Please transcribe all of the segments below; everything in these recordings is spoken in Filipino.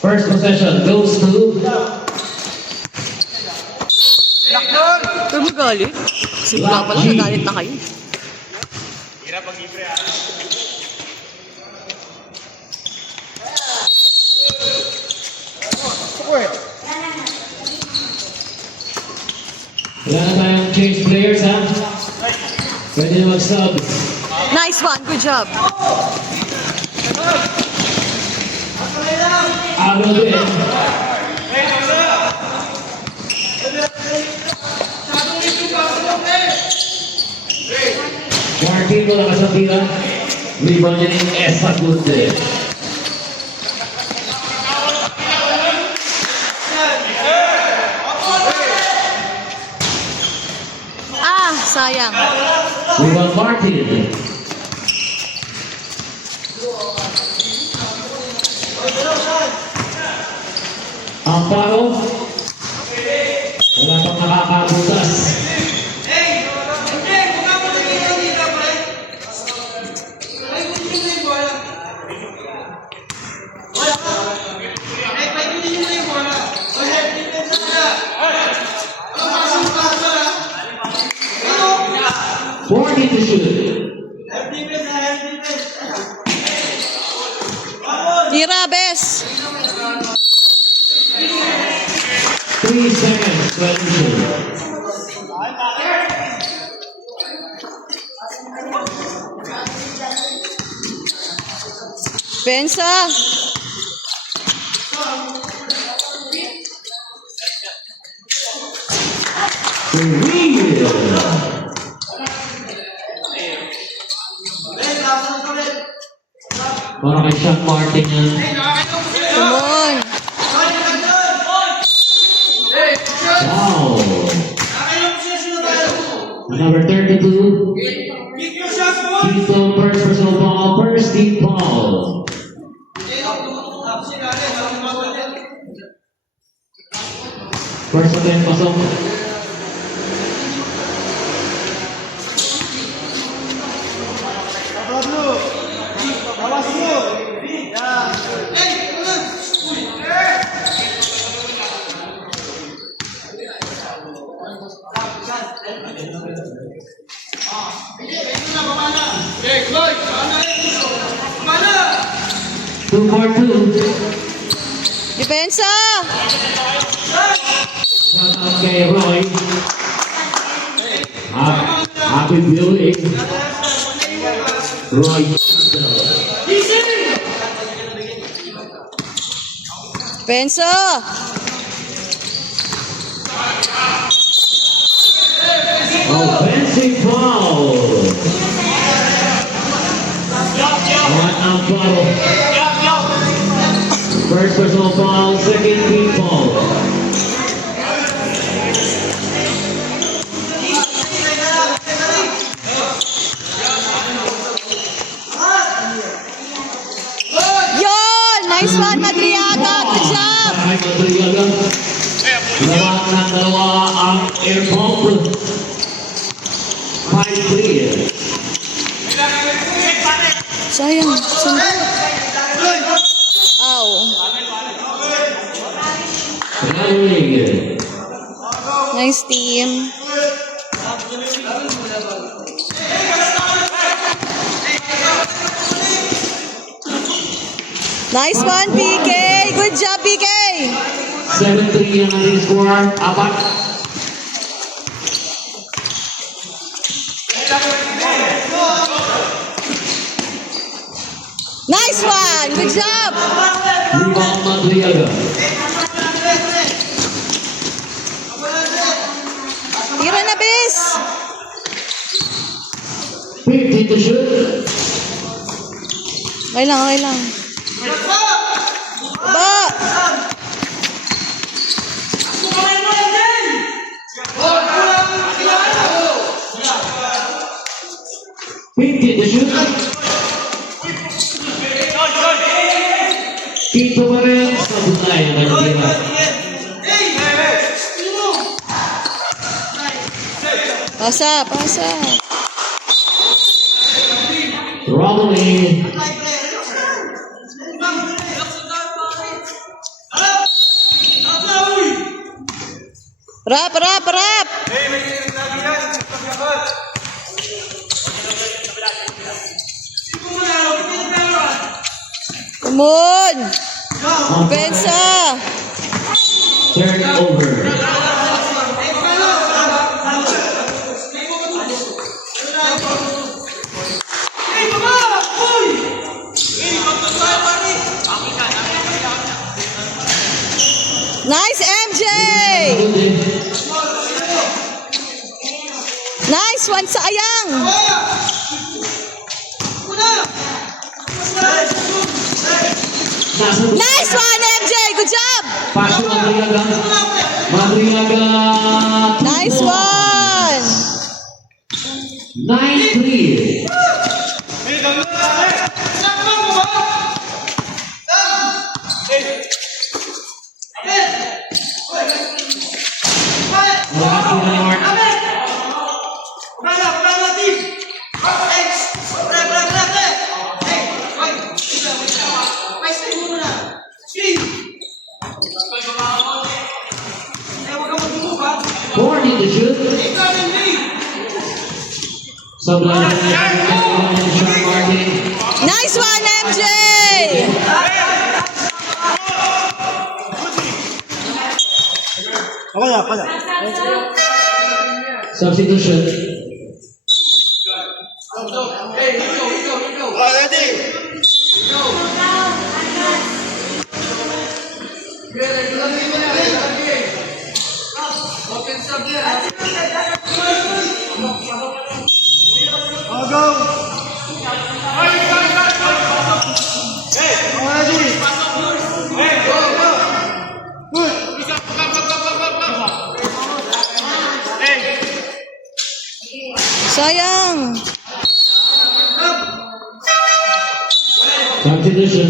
First possession goes to... Pero magalit. Simula pa lang, nagalit na kayo. Hirap pag-libre ah. Wala na tayong change players, ha? Pwede na mag-sub. Nice one, good job. Out of it. Martin wala ka sa tira. Rebound niya ni Esa Gunde. Ah, sayang. Rebound Martin. Amparo. Wala pang nakakabutas. Forty to shoot. Tira, bes. 3 seconds. 20 shoot. Pensa. Para kay Sean Martin yan. Come on. Wow. Number 32. Tito first personal ball. First team ball. First attempt pasok. Two for two. Depensa. Shout out kay Roy. Happy viewing. Roy. Pensa. Offensive foul. On Amparo. First personal foul, second team foul. Yon! Nice one, Madriaga. Good job. Ay, Madriaga. Dalawa ng dalawa ang air pump. 5-3. Sayang. Ow. Penalty. Nice team. Nice one, PK. Good job, PK. 7-3 ang ating score. Apat. Nice one. Good job. Rebound Madriaga. Tira na, bis. 50 to shoot. Okay lang, okay lang. Ba! 50 to shoot. Tito pa rin sa butay ng kanyang tira. Pasa, pasa. Robbery. Rap, rap, rap! Hey, may sinabi yan. Pagkakat. Come on! Pensa! Turnover. Nice, MJ! Nice one, sayang! Nice one, MJ! Good job! Pasok Madriaga. Madriaga. Nice one! 9-3. Born in the shoot. Sebelah Sean Martin. Nice one, MJ! Substitution. Sayang! Substitution.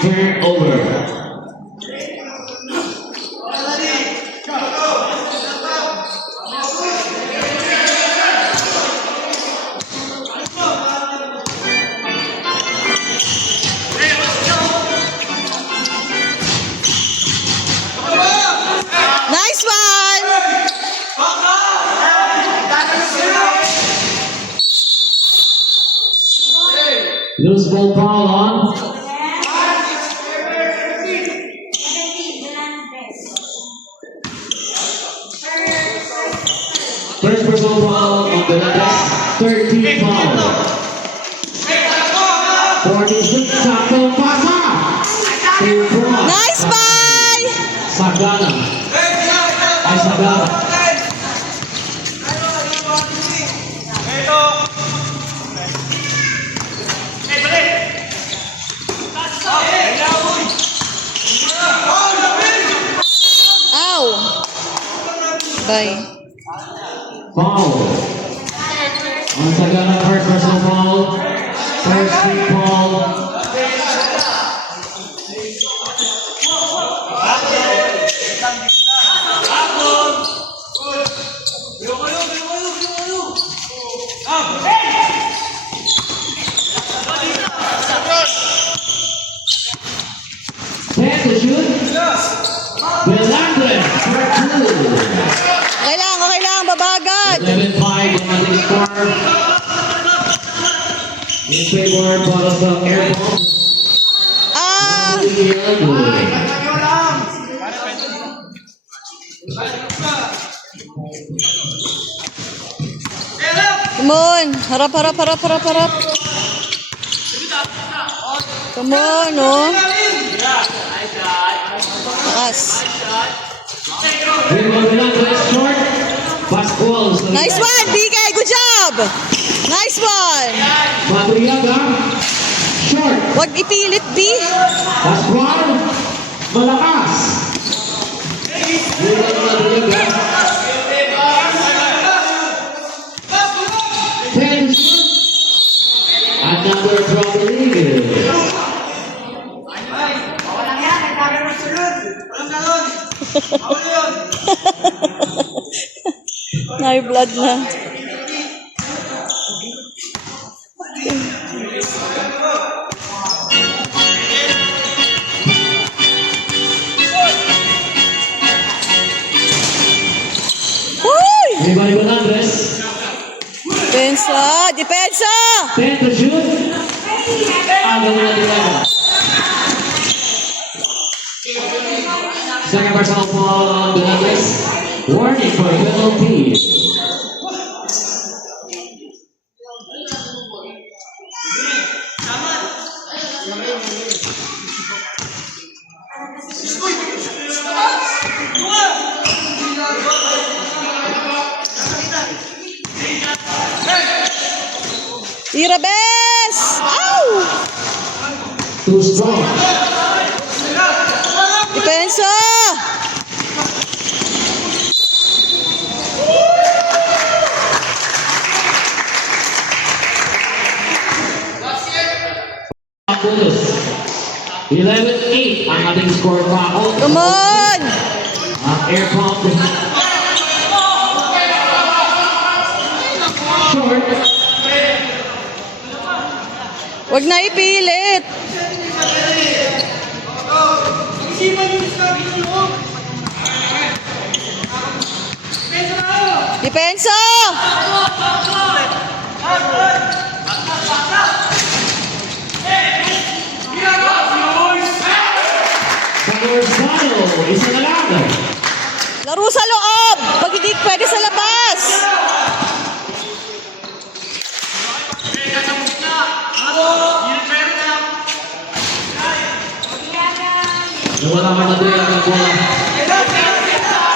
Turnover. Nice one! Loose ball foul on. First personal foul on Belantes. 13 foul. 46 Sakto Pasa. 2 points. Nice bye! Sagana. Ay Sagana. Ow! Bye. Foul. On Sagana, first personal foul. First free foul. Ten to shoot. Belantes for 2. Okay lang, babagat! 11-5 dramatic score. In favor of the air ball. Ah! Come on! Harap, harap, harap, harap, harap! Come on, oh! Takas! Short. Pass balls. Nice one, BK! Good job! Nice one! Madriaga. Short. Huwag ipilit, B! Pass ball. Malakas. Madriaga. 10 shoot. Another from the league. high blood na. Uy! Everybody with Andres. Depensa! Depensa! 10 to shoot. Agaw na Dilaga. Second personal foul on Donaves. Warning for penalty. Tira, Bes! Ow! Too strong. Depensa! Apulos. 11-8 ang ating score pa. Come on! Air pump. Short. Huwag na ipilit. Depensa! Colorzano. Isa na lang. Laro sa loob! Pag hindi pwede sa labas! Nawala ka na doon ang bola.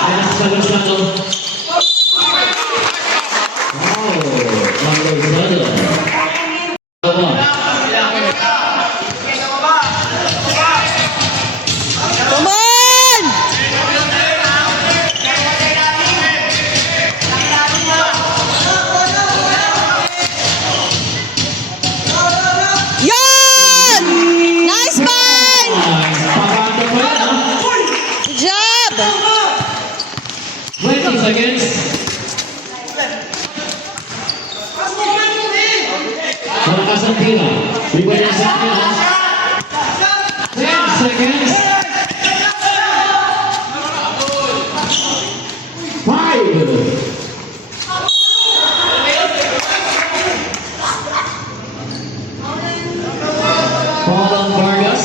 Ay, nasa Colorzano. Oh, Colorzano. Come on! Yan! Nice man! Pagkakanta pa yan, ha? Good job! 20 seconds. Malakas ang tira. Rebound ang second. 10 seconds. 5. Foul on Vargas.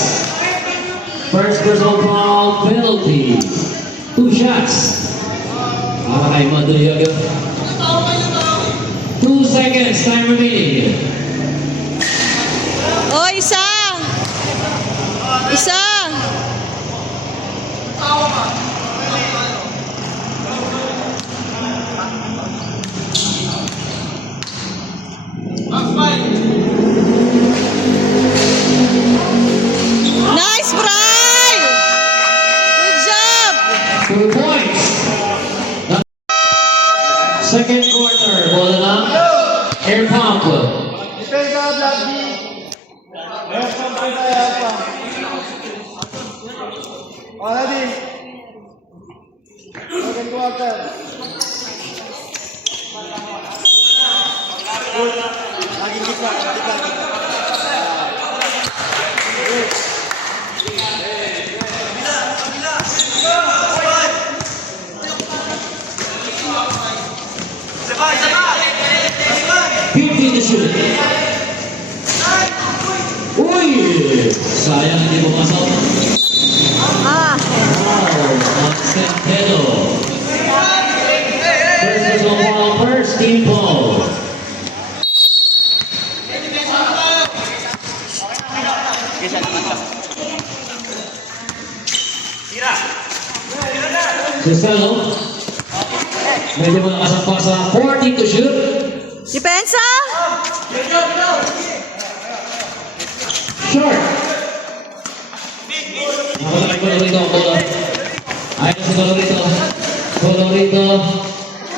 First personal foul penalty. 2 shots. Para kay Madriaga. 2 seconds. Time remaining. O, isa! Isa! Nice, Bry! Good job! 2 points. Second quarter. Bola na. Air pump. Depensa, Blackie. Air pump pa tayo, air pump. O, ready? Second quarter. Laging gitna, gitna. Sabay, sabay! 15 to shoot. Uy! Sayang hindi mo pasok. Ah! Wow! Extendado. First personal foul. First team foul. Giselo. Medyo malakas ang pasa. 40 to shoot. Depensa! Short. Nakala kay Colorito ang bola. Ayun si Colorito. Colorito.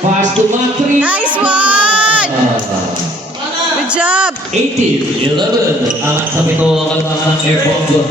Pass to Matri. Nice one! Good job! 18-11. Angat sa pito ang kalamangan ng airport.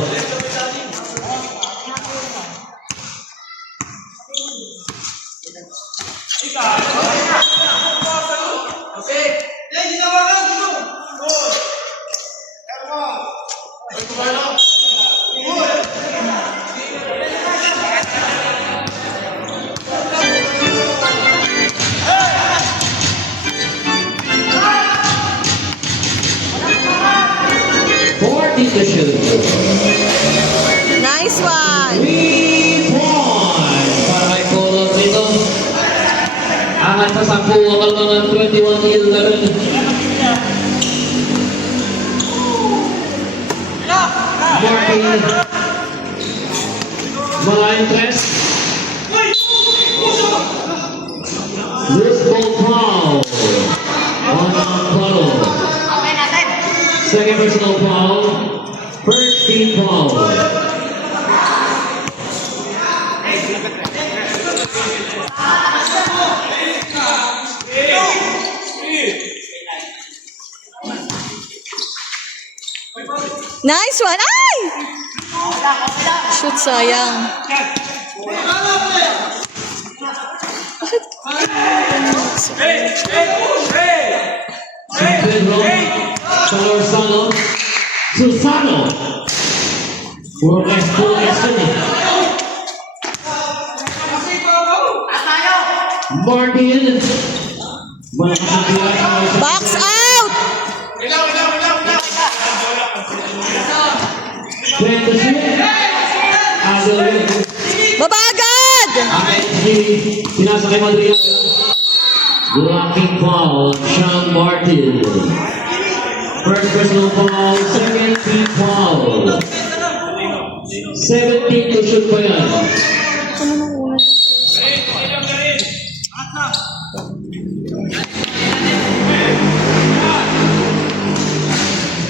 to shoot. Nice one. 3 points para kay Color dito. Angat sa 10 ang kalmangan 21-11. Martin. Mga interest. Loose ball foul. On Apollo. Second personal foul. First team foul. Nice one. Ay! Shoot, sayang. Pedro. Salorzano. Susano. Puro question. Martin. Malakas ang tira. Box out! Plan to shoot. Agawin. Babagad! Pinasa kay Madrid. Blocking foul. Sean Martin. First personal foul. Second team foul. 17 to shoot pa yan.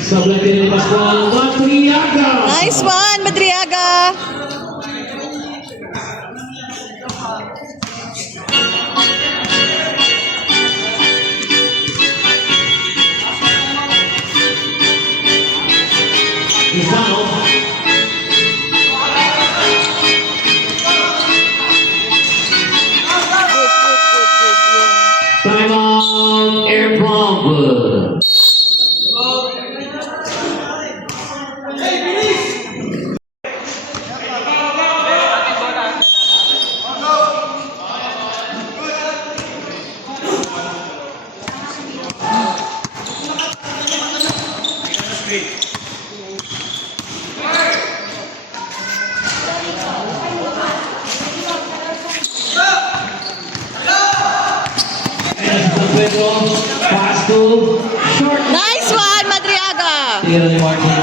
Sablay din ni Pascual. Madriaga. Nice one, Madriaga. Susano. Time on air bomb. Pedro, pass to short. Nice one, Madriaga. Tira ni Martin.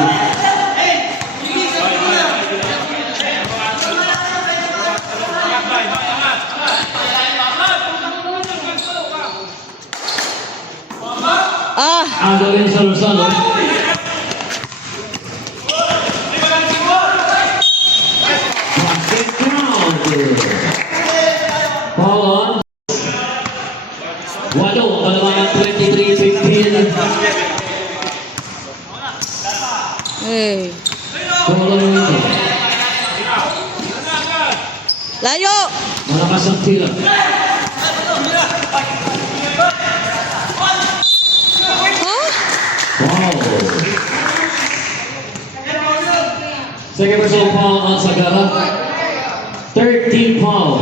Ah, Agawin sa Rosano. Basket count. Foul on. Walo, kalamangan 23-15. hey. Color dito. Layo. Malakas ang tira. Huh? Wow. Second personal foul on Sagara. 13 foul.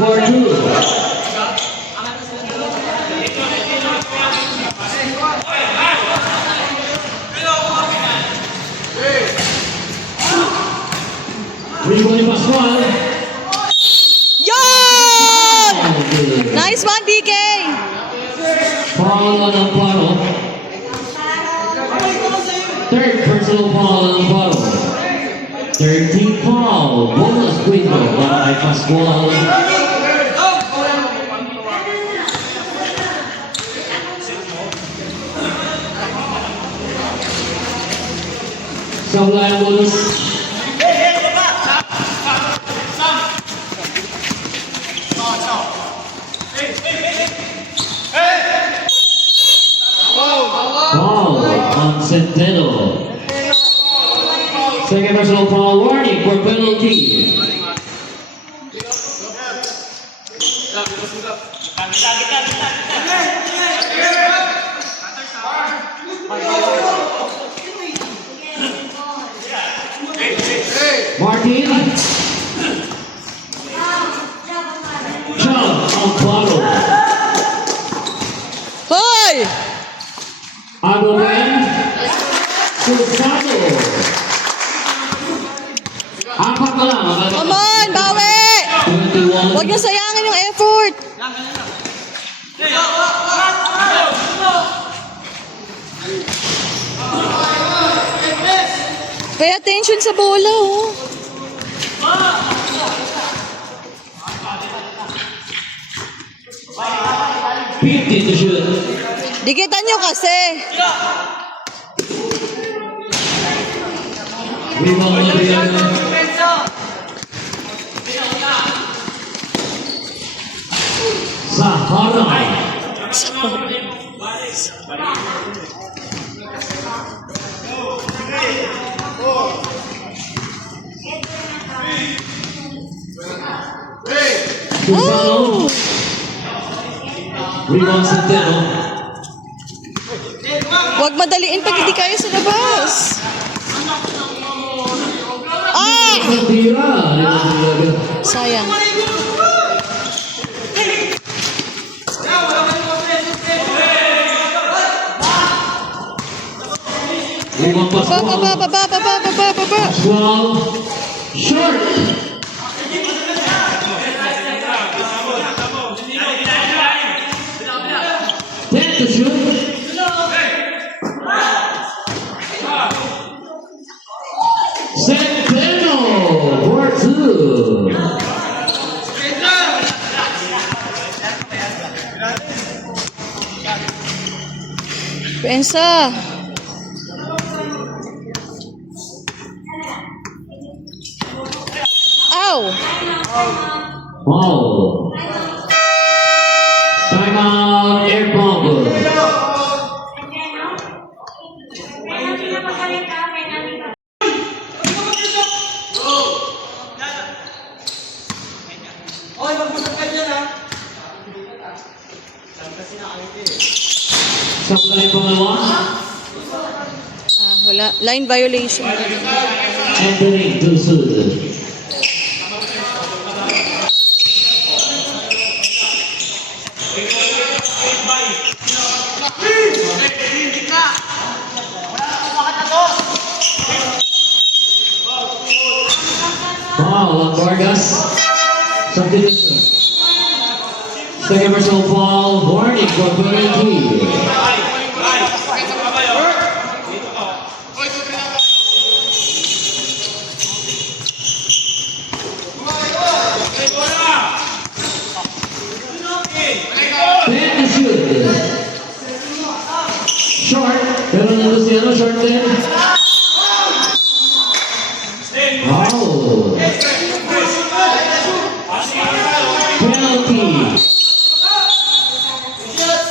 4-2. Rebound ni Pascual. Yon! Nice one, DK. Foul on Amparo. Third personal foul on Amparo. 13 foul. Bonus window para kay Pascual. Sablay ang bonus. Foul on Centeno. Second personal foul warning for penalty. Martin. Jump on bottle. Hoy! Agoben. Susano. Apat na lang. Come on, bawi! 21. Huwag niyo sayangin yung effort. Pay attention sa bola, oh. Fifty to shoot. Dikitan niyo kasi. Rebound na Brianna. Sahara. Oh! Rebound Centeno. Huwag madaliin pag hindi kaya sa labas. Ah! Tira. Sayang. Rebound Pascual. Baba. Pascual. Short. Ten to shoot. Centeno for two. Pensa. Ow! Foul. Timeout, Air Bomber. Sampai pangalawa. Ah, wala. Line violation. Entering to shoot. Foul on Vargas. Substitution. Second personal foul. Warning for penalty. Ten to shoot. Short. Pero na Luciano, short din. Foul. Penalty.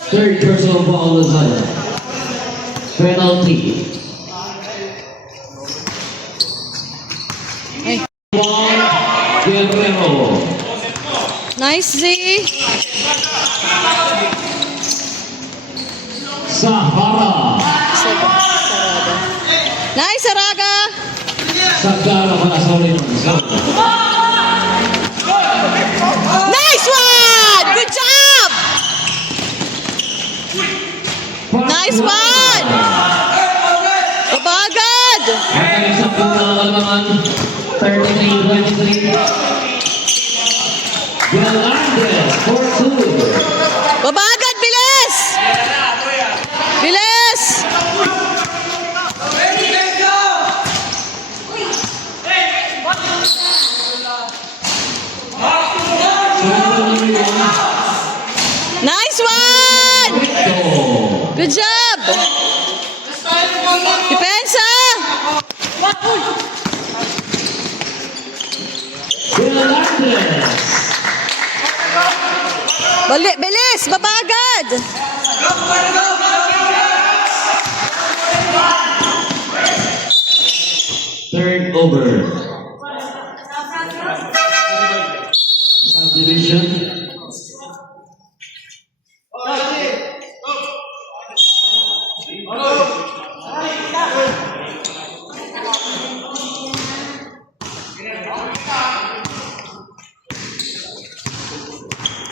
Third personal foul Lozada. Penalty. Ay. Juan Guerrero. Nice, Z. Sahara. Saraga. Nice, Saraga. Sagara para sa ulit. Nice one! Good job! Nice one! Kabagad! Ang isang punta naman 33-23. Galandes for two. Babagad! Bilis! Bilis! Nice one! Good job! Depensa! Galandes. Bilis! Babagad! Third over. Subdivision.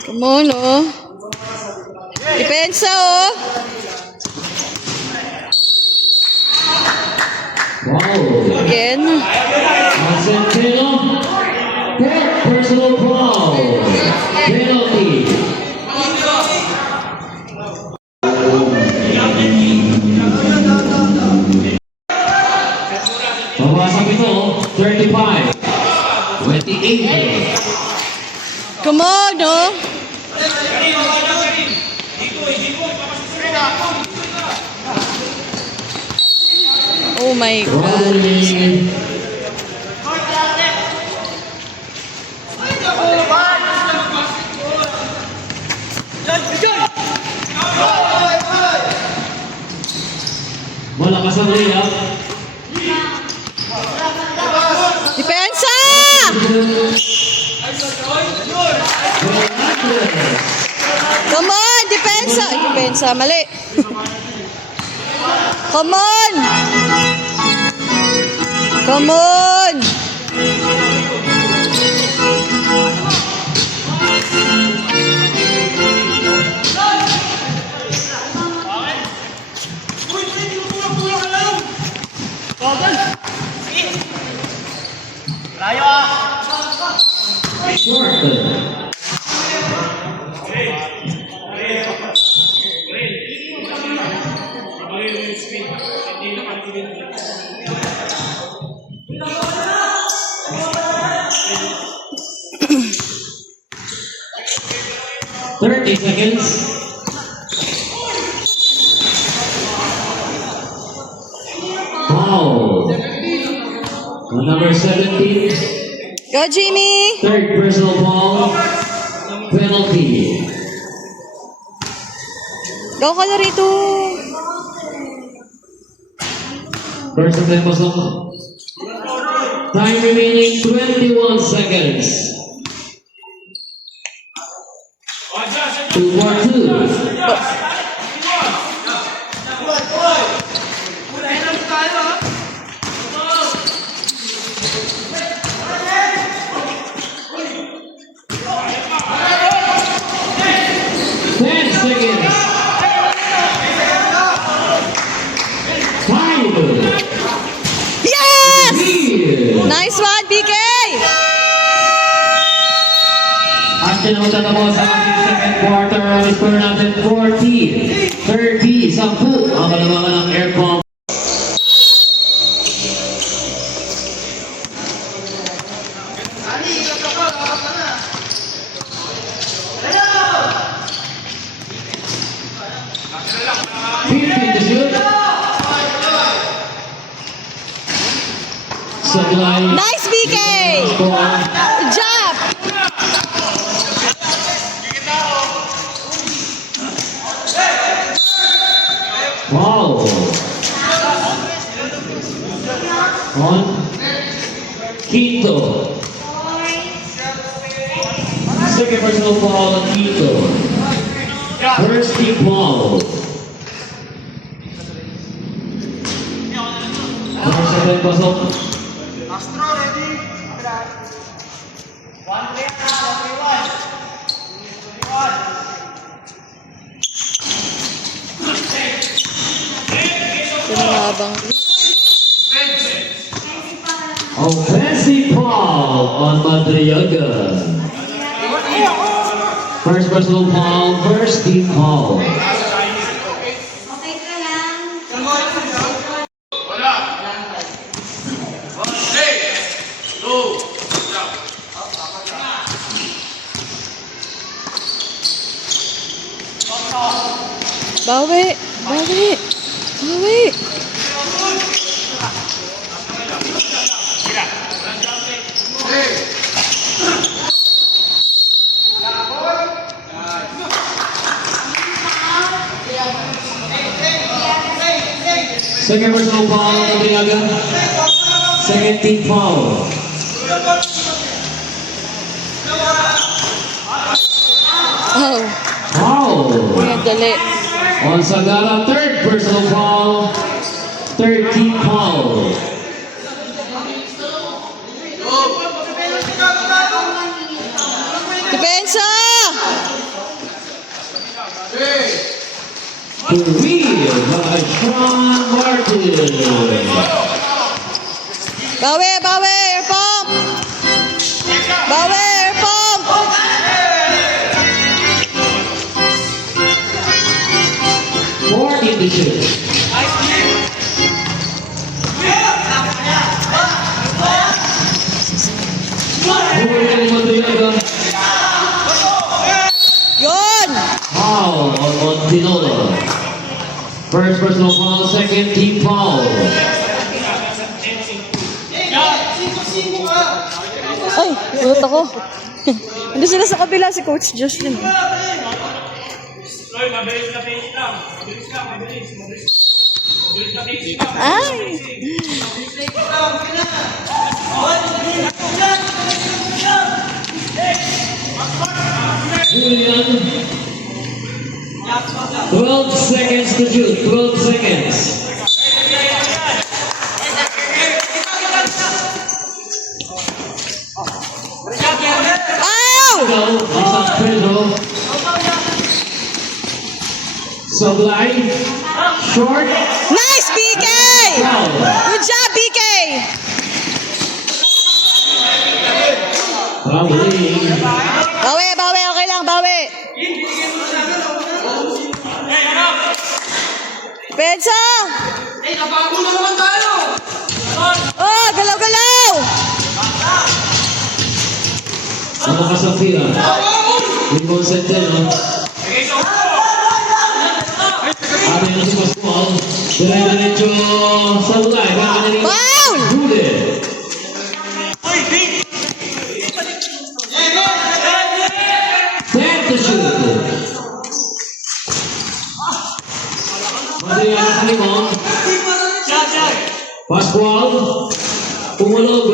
Come on, oh. Depensa, oh. Again. Centeno. Fourth personal foul. Penalty. Pabasag ito, 35. 28. Come on, no? Oh my God. Rolling. Malakas ang layup. Depensa! Come on, depensa! Ay, depensa, mali. Come on! Come on! Short. Thirty seconds. Foul. Number 17. Go, Jimmy! Third personal foul. Penalty. Go ka na rito! First and 10 pasok. Time remaining 21 seconds. 2-4-2. Yes! Nice one, BK! At yan ang tatapos sa ating second quarter. Score natin 40-30. 10 ang kalamangan ng air pump. To shoot. Supply. Nice, BK! Score. Good job! Wow. On. Quito. Second personal foul on Quito. First team foul. Number 7 pasok. Pinanabang. Offensive foul on Madriaga. First personal foul, first team foul. Bawi! Bawi! Bawi! Second personal foul on Madriaga. Second team foul. Oh, Foul. kaya dali. On Sagara, third personal foul. Third team foul. Depensa! To wheel by Sean Martin. Bawi, bawi, air pump! Bawi, air pump! Fourteen to shoot. Huli Montiolo. Yun! Foul on Montiolo. First personal foul, second team foul. Ay, ulot ako. Hindi sila sa kabila si Coach Josh din. Ay! Julian. 12 seconds to shoot. 12 seconds. Ow! Go. Isang Pedro. Sablay. Short. Nice, BK! Foul. Good job, BK! Fouling. Bawi, bawi, okay lang, bawi. Pensa! Oh, galaw-galaw! Malakas ang pila. Limon center, no? Atin na si Pascual. Dire-diretso Sablay. Foul! Huli. Ten to shoot. Madrigal sa limon. Pascual. Pumulog.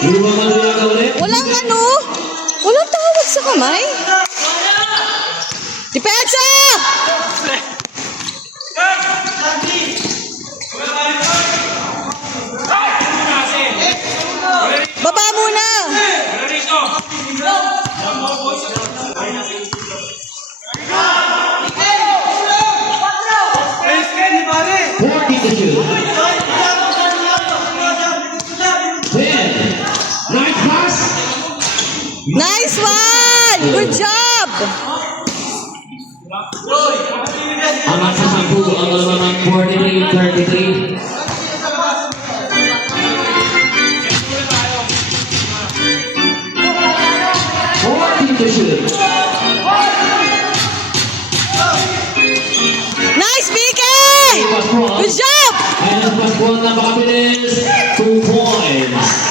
Iwan Madrigal ulit. Walang ano? Walang tawag sa kamay? Depensa! Baba muna! Forty to shoot. 10. Nice pass. Nice one! Good job! Amat sa 10 ang alaman 43-33. To shoot. Nice, BK! Pascual. Good job! Ayun ang Pascual, napakabilis. 2 points.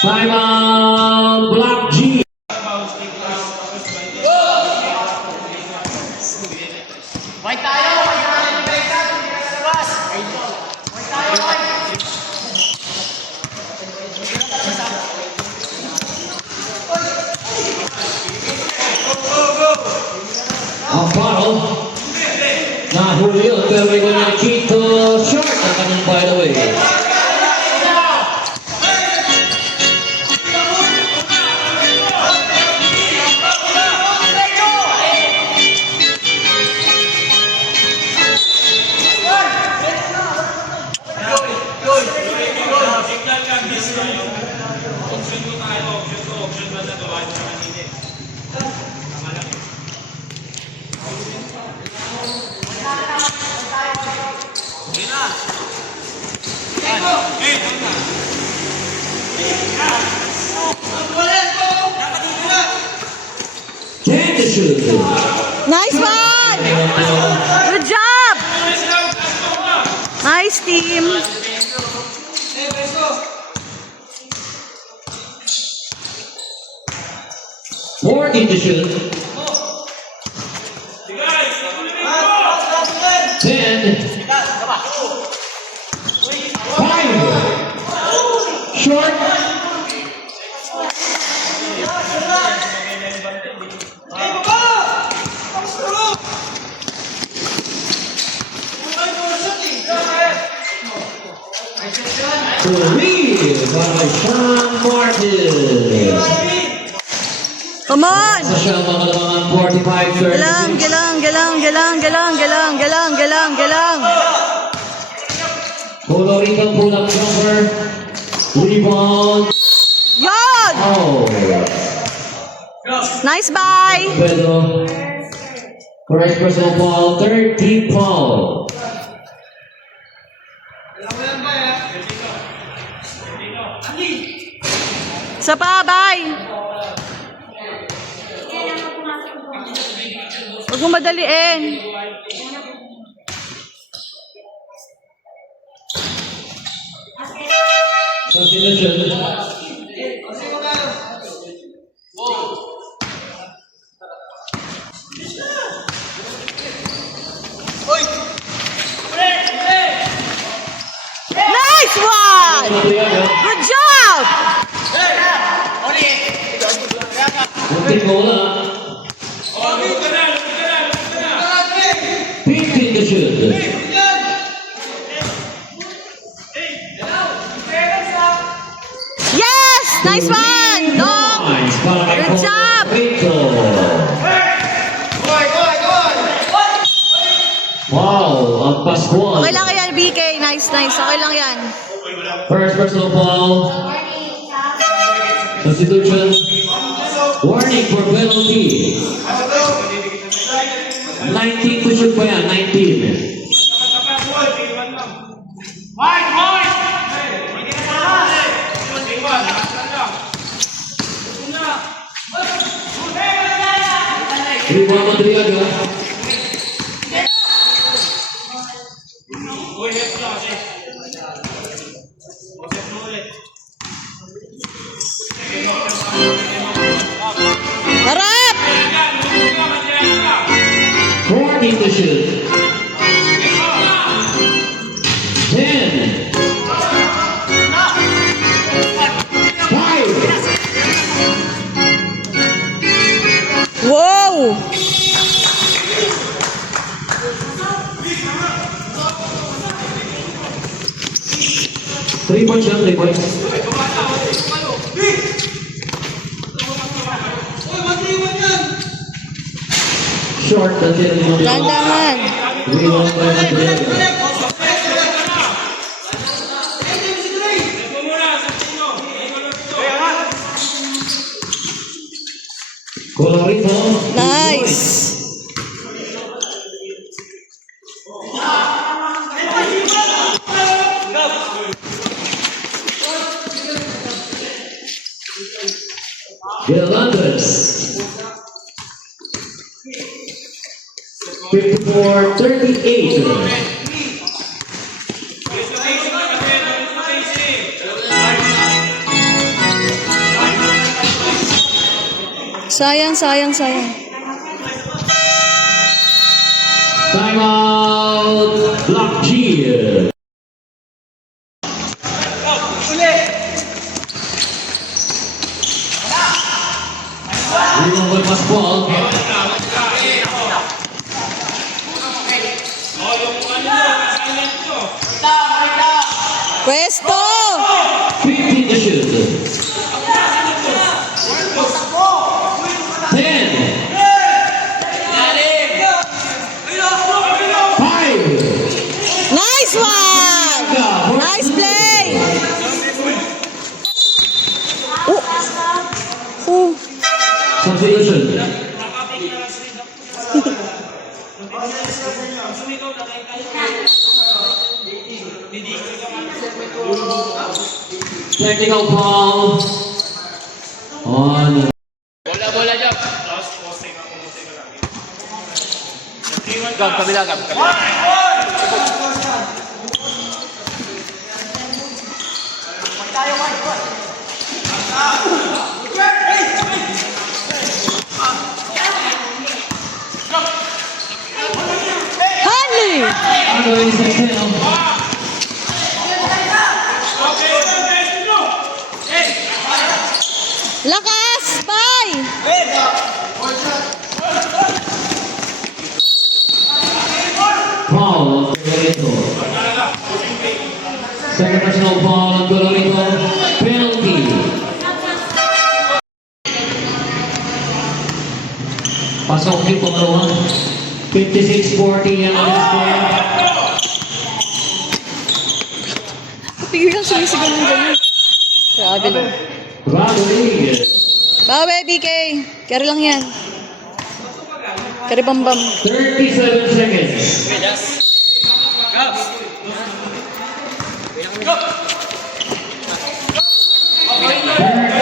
Time out, Block G. Ang foul. Nahuli yun, pero may ganyan Chito short ang kanyang by the way. Ten to shoot. Nice one! Good job! Nice team! Fourteen to shoot. 10. 5. Short. Three by Sean Martin. Come on! Sa siya mga kalamangan 45-36. Galang, galang, galang, galang, galang, galang, galang, galang, galang. Nice bye! Pedro. First personal foul, third team foul. Isa pa, bye! Huwag mong madaliin. Substitution. Nice one! Good job! Muntik bola. 15 to shoot. Yes! Nice one! Dong! Nice. Good job! Rito. Wow, ang Pascual. Okay lang yan, BK. Nice, nice. Okay lang yan. First personal foul. Substitution. Warning for penalty. 19 to shoot pa yan, 19. Rebound Madriaga. Harap! 14 to shoot. 10. 5. Wow! Three points lang, 3 points. Short na sila ni Madriaga. Dandahan. Rebound by Madriaga. Colorito. Nice! Galandas. 54-38. Sayang, sayang, sayang. Timeout. Block G. Rebound by Pascual. Pwesto! 15 to shoot. 10. 5. Nice one! Nice play! Oh! Oh! Substitution. Technical foul on Gab, kabila, gab, kabila. Hanley! Ano Centeno. Lakas! Bye! Foul on Colorito. Second personal foul on Colorito. Penalty. Pasok yung pangalawa. 56-40 ang score. Pigil lang sumisigaw ng ganyan. Grabe lang. Rodriguez. Bawi, BK. Carry lang yan. Carry bambam. 37 seconds.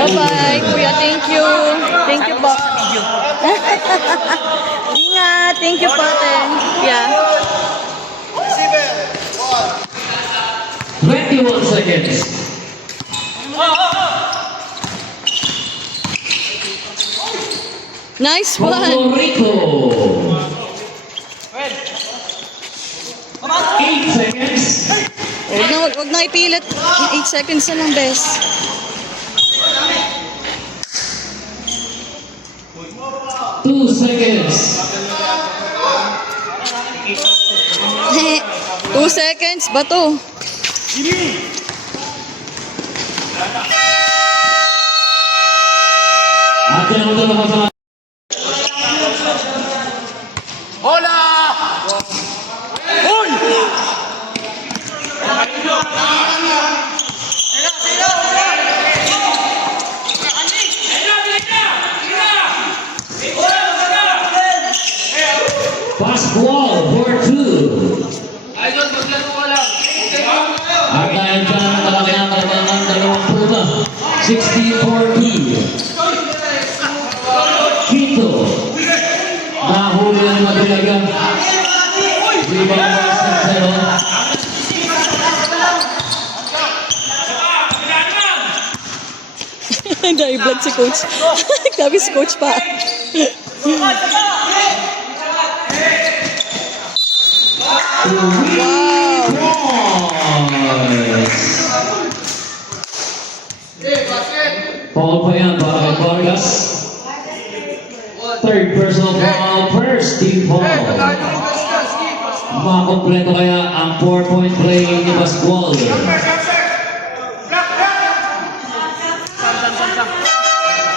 Bye-bye, kuya. Thank you. Thank you po. Ingat. Thank you po, ate. Yeah. 21 seconds. Nice Puerto one. Rico. 8 seconds. Wag na ipilit. 8 seconds na lang, bes. Two seconds. 2 seconds ba to? At yan ang mga sa Bola! Uy! Pascual for 2. At dahil dyan ang malaki ang kalabangan dalawang puta. 60-40. Quito. Nahuli ang Madriaga. Rebound by Santero. Dahil blood si coach. Grabe si coach pa. Foul pa yan para kay Vargas. Third personal foul, first team foul. Makompleto kaya ang 4-point play ni Pascual.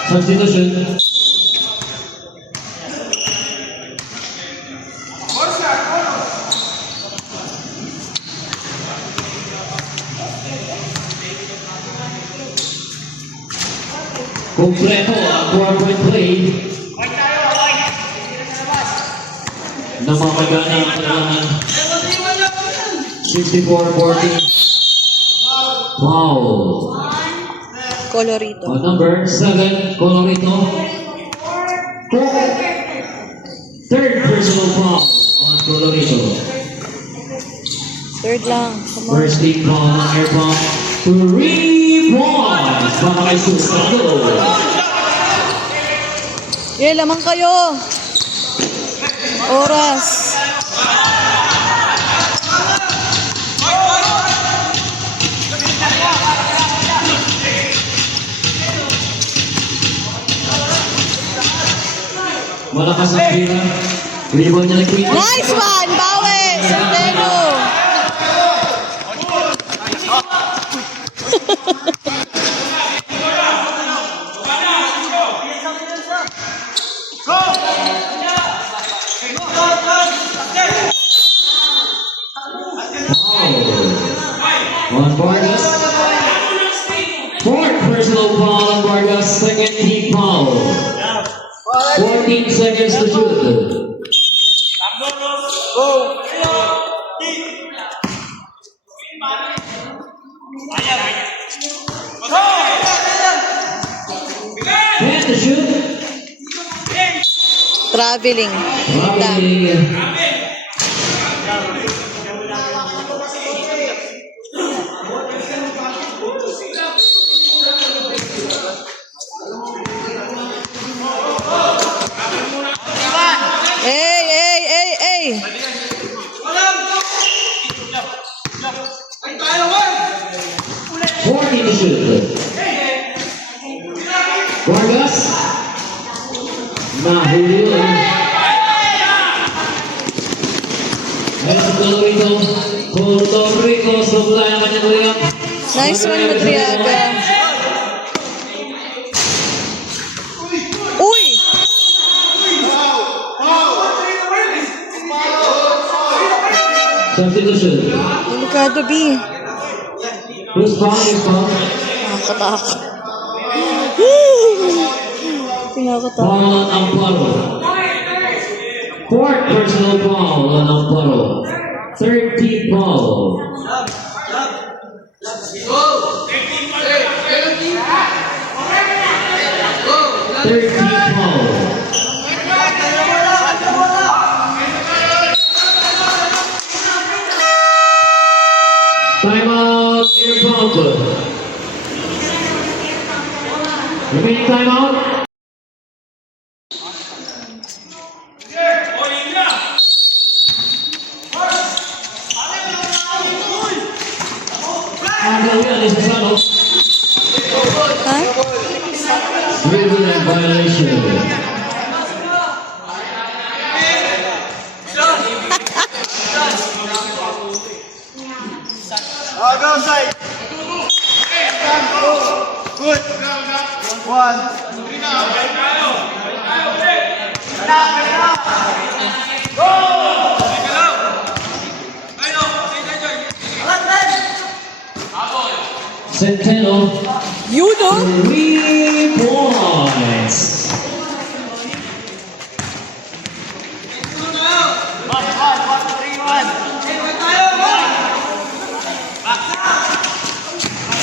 Substitution. Kompleto ang 4-point play. Namamagana ang kailangan. 64-40. Foul. Colorito. On number 7, Colorito. Third personal foul on Colorito. Third lang. Come on. First team foul on air pump. 3 points para kay Susano. Lamang kayo. Oras. Malakas ang tira. Rebound niya na Quito. Nice one! Bawi! Santeno! On Vargas. Fourth personal foul on Vargas. Second team foul. 14 seconds to shoot. Go! And to shoot. Traveling. Robin. Hey! 40 to shoot. Vargas. Nahuli yun. Ayun sa Puerto Rico, supply ang kanyang layup. Nice one, Madriaga. Uy! Substitution. Delikado, B. Who's foul? Nakakatakot. Pinakatakot. Foul on Amparo. Fourth personal foul on Amparo. 13th foul. 13th foul. Timeout, Airpump. Remaining timeout. Andalina Lizano. Ha? Dribbling and violation. Go side. Good. One. Centeno. Yun oh! 3 points.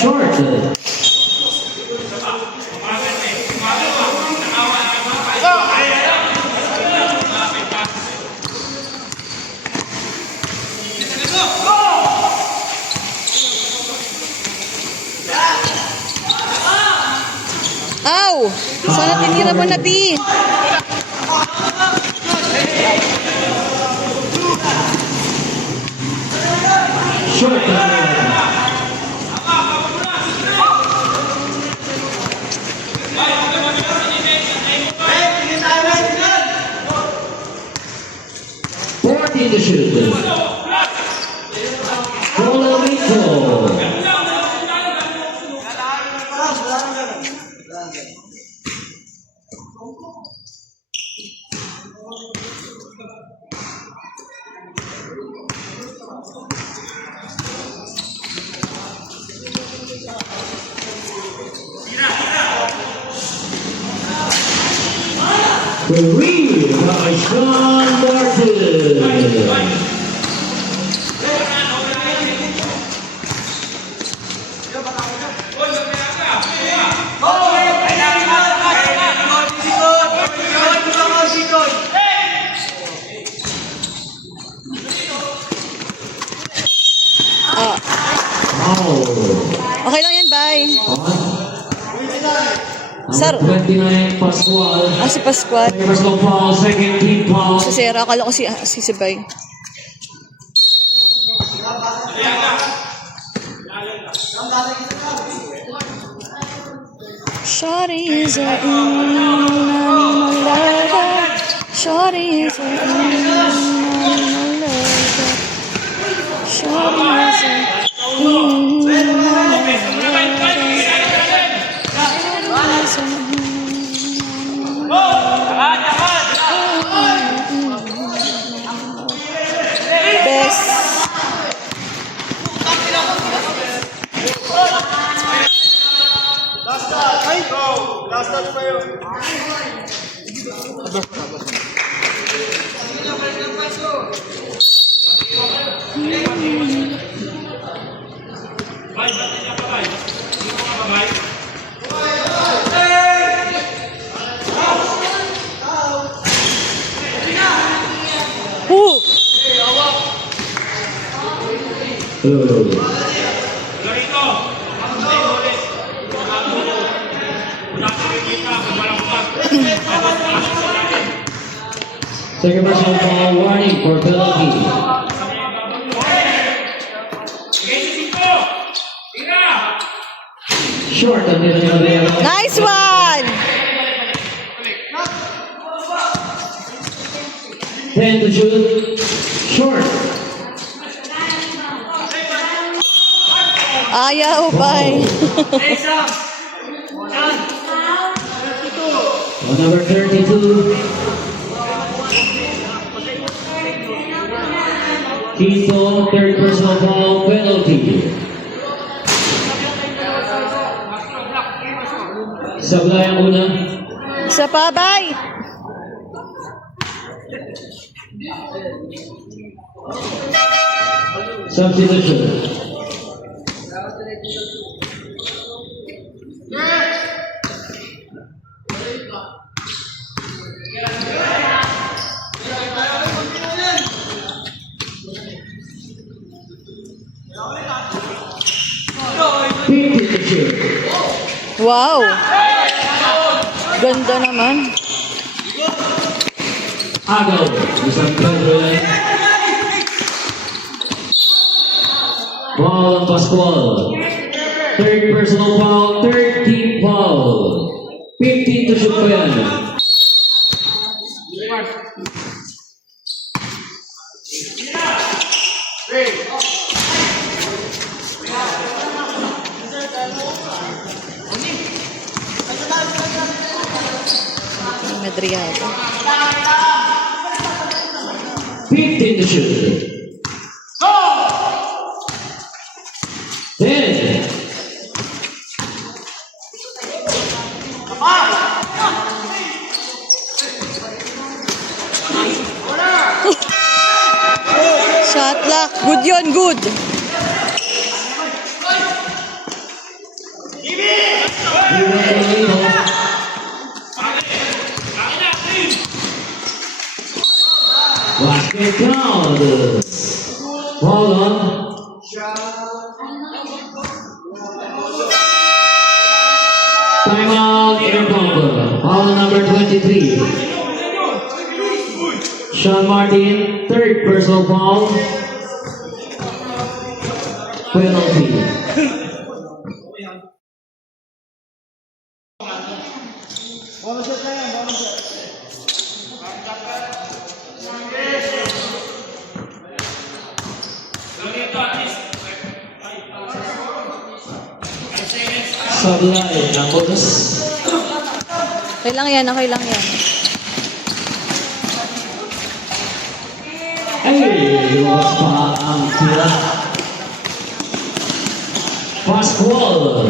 Short. Aw! Sana tinira mo na, B. Short. Fourteen to shoot. Colomito. Three by Sean Martin. Ah, Wow. okay lang yan, bye. Sir. 29 Pascual. Ah, si Pascual. First of foul, second team foul. Si Sarah, akala ko si Sibay. Shawty is a animal lover. Shawty is a animal lover. Shawty is a best. Last touch. Ay, go. Last touch pa yun. Woo! Second personal foul, warning for penalty. Short ang tinanong nila. Nice one! 10 to shoot. Short. Ayaw, bye. On number 32. Quinto, third personal foul, penalty. Sablay ang una. Isa pa, bye! Substitution. Fifty to shoot. Wow! Ganda naman. Agaw. Isang treasure yan. Ball ang Pascual. Third personal foul, third team foul. 15 to shoot pa yan. Medriado. 15 to shoot. 10. Shot lock. Good yun, good. Basket count. Hold on. Timeout, Air Foul number 23. Sean Martin, third personal foul. Penalty. Bonus shot na yan, bonus shot. Sablay ng bonus. Okay lang yan, okay lang yan. Ay, luwas pa ang tira. Pascual.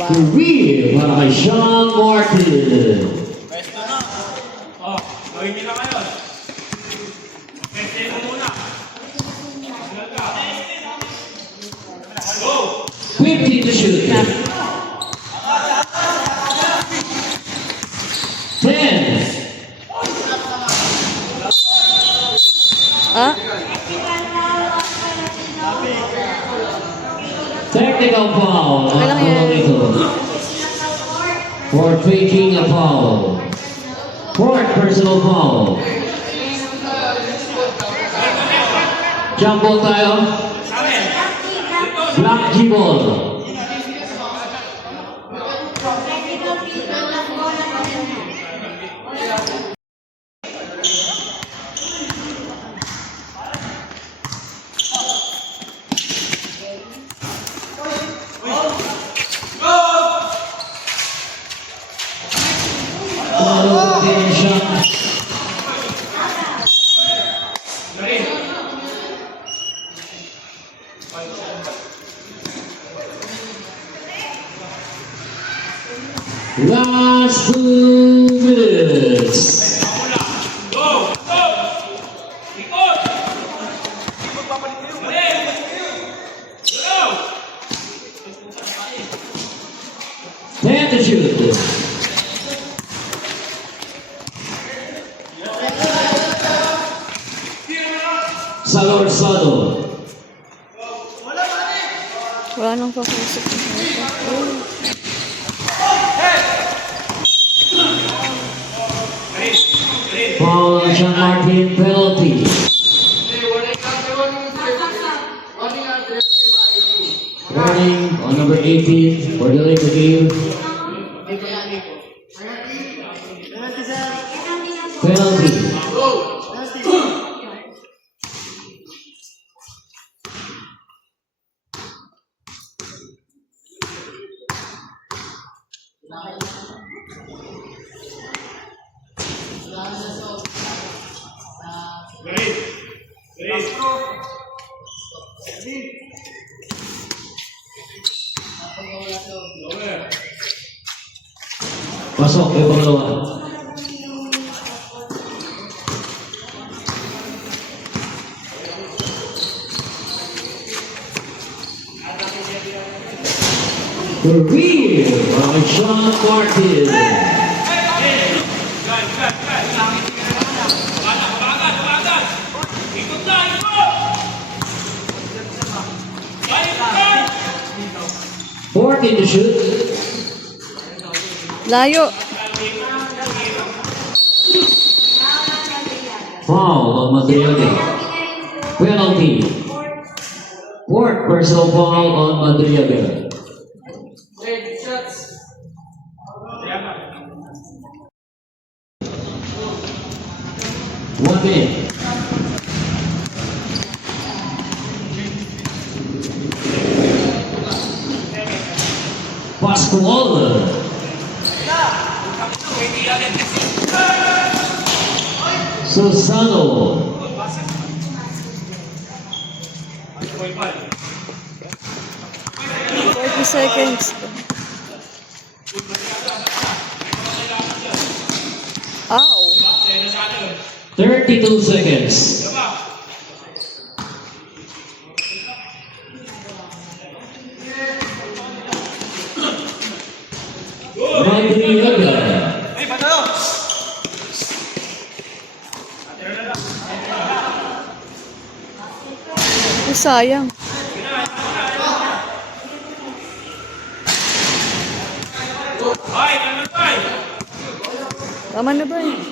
Wow. Career para kay Sean Martin. Oh, gawin nyo na ngayon. Pwede mo muna. Go! 50 to shoot. 10. Ah? Technical foul. Okay lang yan. For faking a foul. Fourth personal foul. Jump ball tayo. Black G-ball. Last 2 minutes. Go! Go! Ikot! Mali! Go! 10 to shoot. Salorsado. Wala nang papasok. Foul on Sean Martin, penalty. Warning on number 18 for delaying the game. Penalty. Pasok yung pangalawa. Career by Sean Martin. Bagat! Ikot na! Ikot! Ikot! 14 to shoot. Layo. Foul on Madriaga. Penalty. Fourth personal foul on Madriaga. One minute. Pascual. Susano. 40 seconds. Ow. 32 seconds. Madriaga. Ay, sayang. Ay, naman tayo! Tama na ba eh?